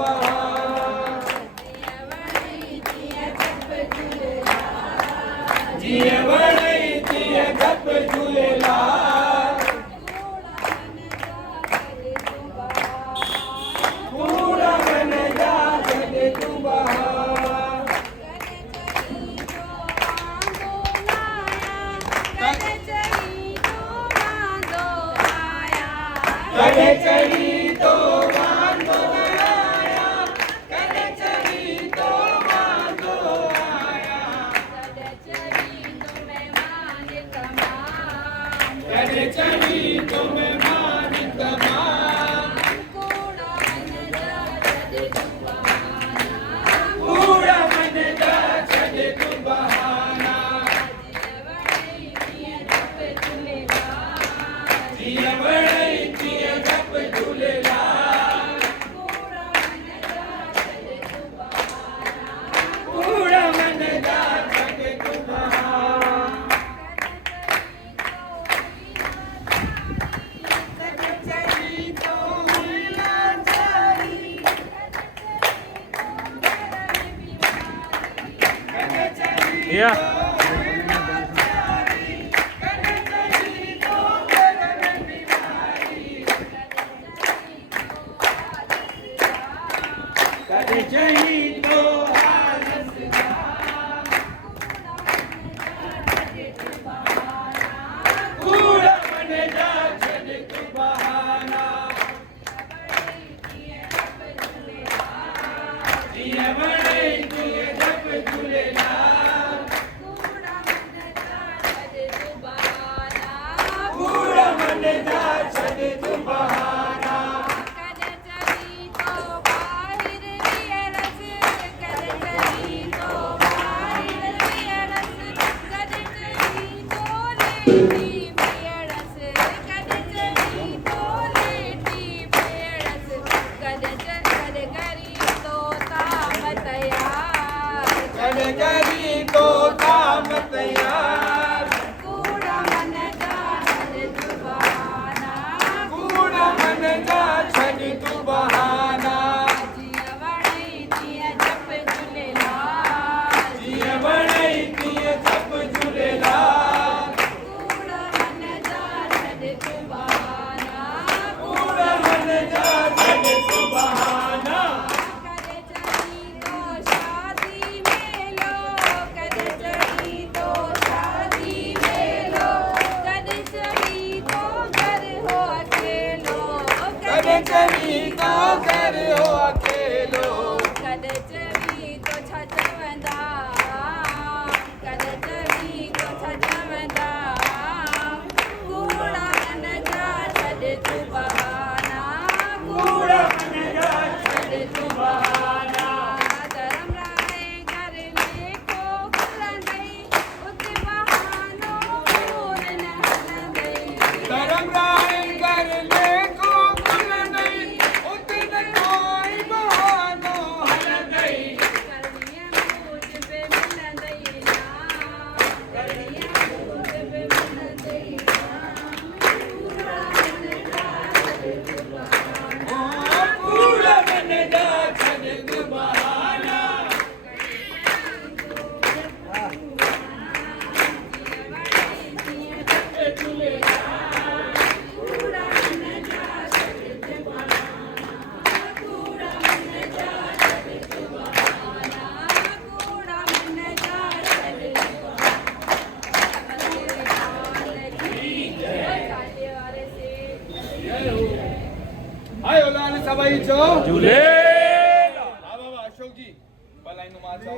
बहार जीअं वणई तीअं गप झूलेलाल कूड़ा मन जा छॾ तूं बहार कॾहिं चढ़ी तो वांदो आया कॾहिं चढ़ी तो वांदो आया कॾहिं चढ़ी तो मेहमान तमाम कूड़ा मन जा छॾ तूं बहाना जीअं वणई तीअं गप झूलेलाल कूड़ा मन जा छॾ तूं बहार कॾहिं चढ़ी तो लाचारी कॾहिं चढ़ी या कॾहिं चढ़ी तो आलस कूड़ा मन जा छॾ तूं बहाना जीअं वणई तीअं गप झूलेलाल कूड़ा मन जा छॾ तूं बहाना कॾहिं करी तो काम तैयार कूड़ा मन जा छॾ तूं बहाना जीअं वणई तीअं गप झूलेलाल कूड़ा मन जा छॾ तूं बहाना कॾहिं चढ़ी तो घर हो अकेलो कॾहिं चढ़ी तो छा चवंदा कूड़ा मन जा छॾ तूं बहाना धर्म राय घर में को खुलंदई उते बहानो कोन न हलंदई धर्म राय घर में को खुलंदई उते न कोई बहानो हलंदई करणीअ मूज पे मिलंदई ना कूड़ा मन जा छॾ तूं बहाना आयो लाल सभई चो झूले हा बाबा अशोक जी भलाई नुमा चो